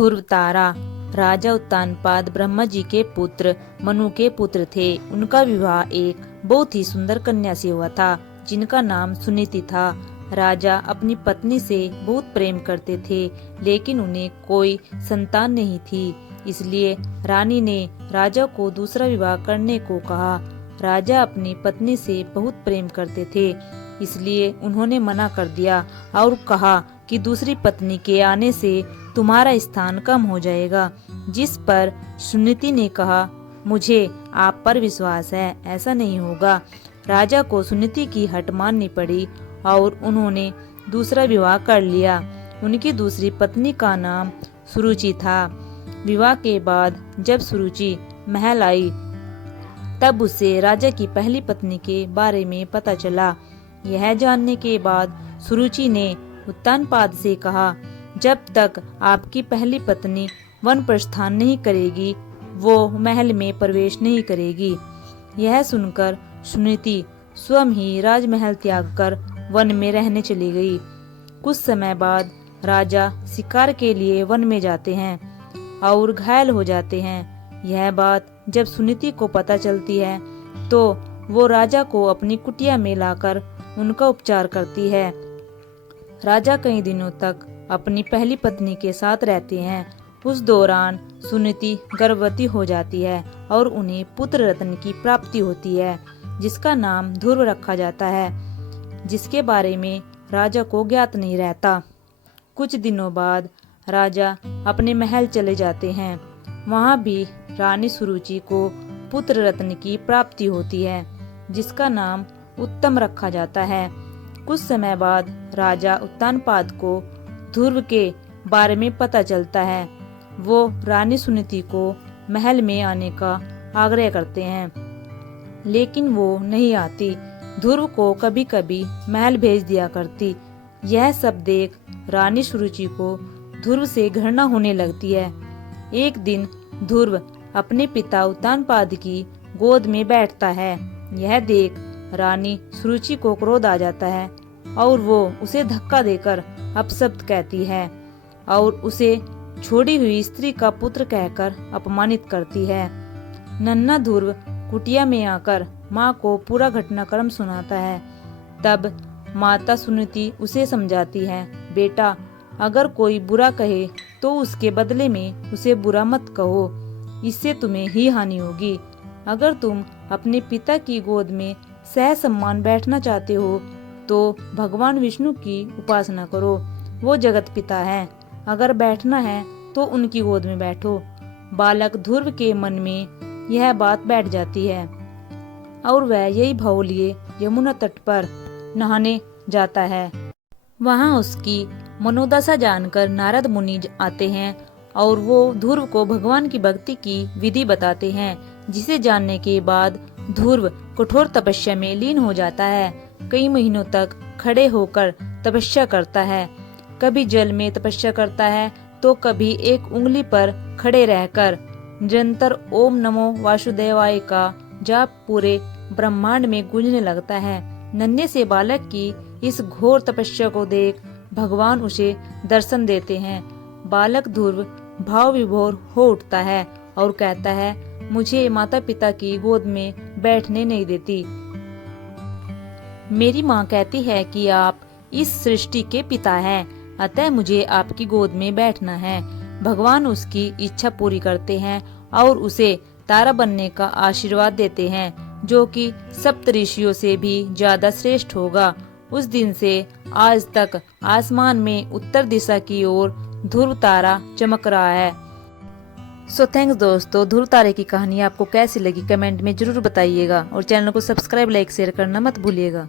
ध्रुव तारा राजा उत्तानपाद ब्रह्मा जी के पुत्र मनु के पुत्र थे। उनका विवाह एक बहुत ही सुंदर कन्या से हुआ था जिनका नाम सुनीति था। राजा अपनी पत्नी से बहुत प्रेम करते थे, लेकिन उन्हें कोई संतान नहीं थी। इसलिए रानी ने राजा को दूसरा विवाह करने को कहा। राजा अपनी पत्नी से बहुत प्रेम करते थे, इसलिए उन्होंने मना कर दिया और कहा कि दूसरी पत्नी के आने से तुम्हारा स्थान कम हो जाएगा। जिस पर सुनीति ने कहा, मुझे आप पर विश्वास है, ऐसा नहीं होगा। राजा को सुनीति की हट माननी पड़ी और उन्होंने दूसरा विवाह कर लिया। उनकी दूसरी पत्नी का नाम सुरुचि था। विवाह के बाद जब सुरुचि महल आई तब उसे राजा की पहली पत्नी के बारे में पता चला। यह जानने के बाद सुरुचि ने उत्तानपाद से कहा, जब तक आपकी पहली पत्नी वन प्रस्थान नहीं करेगी वो महल में प्रवेश नहीं करेगी। यह सुनकर सुनीति स्वयं ही राजमहल त्याग कर वन में रहने चली गई। कुछ समय बाद राजा शिकार के लिए वन में जाते हैं और घायल हो जाते हैं। यह बात जब सुनीति को पता चलती है तो वो राजा को अपनी कुटिया में लाकर उनका उपचार करती है। राजा कई दिनों तक अपनी पहली पत्नी के साथ रहते हैं। उस दौरान सुनीति गर्भवती हो जाती है और उन्हें पुत्र रत्न की प्राप्ति होती है, जिसका नाम ध्रुव रखा जाता है, जिसके बारे में राजा को ज्ञात नहीं रहता। कुछ दिनों बाद राजा अपने महल चले जाते हैं। वहाँ भी रानी सुरुचि को पुत्र रत्न की प्राप्ति होती है, जिसका नाम उत्तम रखा जाता है। कुछ समय बाद राजा उत्तानपाद को ध्रुव के बारे में पता चलता है। वो रानी सुनीति को महल में आने का आग्रह करते हैं, लेकिन वो नहीं आती। ध्रुव को कभी कभी महल भेज दिया करती। यह सब देख रानी सुरुचि को ध्रुव से घृणा होने लगती है। एक दिन ध्रुव अपने पिता उत्तानपाद की गोद में बैठता है। यह देख रानी सुरुचि को क्रोध आ जाता है और वो उसे धक्का देकर अपशब्द कहती है और उसे छोड़ी हुई स्त्री का पुत्र कहकर अपमानित करती है। नन्हा ध्रुव कुटिया में आकर माँ को पूरा घटनाक्रम सुनाता है। तब माता सुनीति उसे समझाती है, बेटा अगर कोई बुरा कहे तो उसके बदले में उसे बुरा मत कहो, इससे तुम्हें ही हानि होगी। अगर तुम अपने पिता की गोद में सह सम्मान बैठना चाहते हो तो भगवान विष्णु की उपासना करो, वो जगत पिता है। अगर बैठना है तो उनकी गोद में बैठो। बालक ध्रुव के मन में यह बात बैठ जाती है और वह यही भाव लिए यमुना तट पर नहाने जाता है। वहाँ उसकी मनोदशा जानकर नारद मुनि आते हैं और वो ध्रुव को भगवान की भक्ति की विधि बताते हैं, जिसे जानने के बाद ध्रुव कठोर तपस्या में लीन हो जाता है। कई महीनों तक खड़े होकर तपस्या करता है। कभी जल में तपस्या करता है तो कभी एक उंगली पर खड़े रहकर निरंतर ओम नमो वासुदेवाय का जाप पूरे ब्रह्मांड में गूंजने लगता है। नन्हे से बालक की इस घोर तपस्या को देख भगवान उसे दर्शन देते हैं। बालक ध्रुव भाव विभोर हो उठता है और कहता है, मुझे माता पिता की गोद में बैठने नहीं देती। मेरी माँ कहती है कि आप इस सृष्टि के पिता हैं, अतः मुझे आपकी गोद में बैठना है। भगवान उसकी इच्छा पूरी करते हैं और उसे तारा बनने का आशीर्वाद देते हैं, जो कि सप्त ऋषियों से भी ज्यादा श्रेष्ठ होगा। उस दिन से आज तक आसमान में उत्तर दिशा की ओर ध्रुव तारा चमक रहा है। सो थैंक्स दोस्तों, ध्रुव तारे की कहानी आपको कैसी लगी कमेंट में जरूर बताइएगा और चैनल को सब्सक्राइब, लाइक, शेयर करना मत भूलिएगा।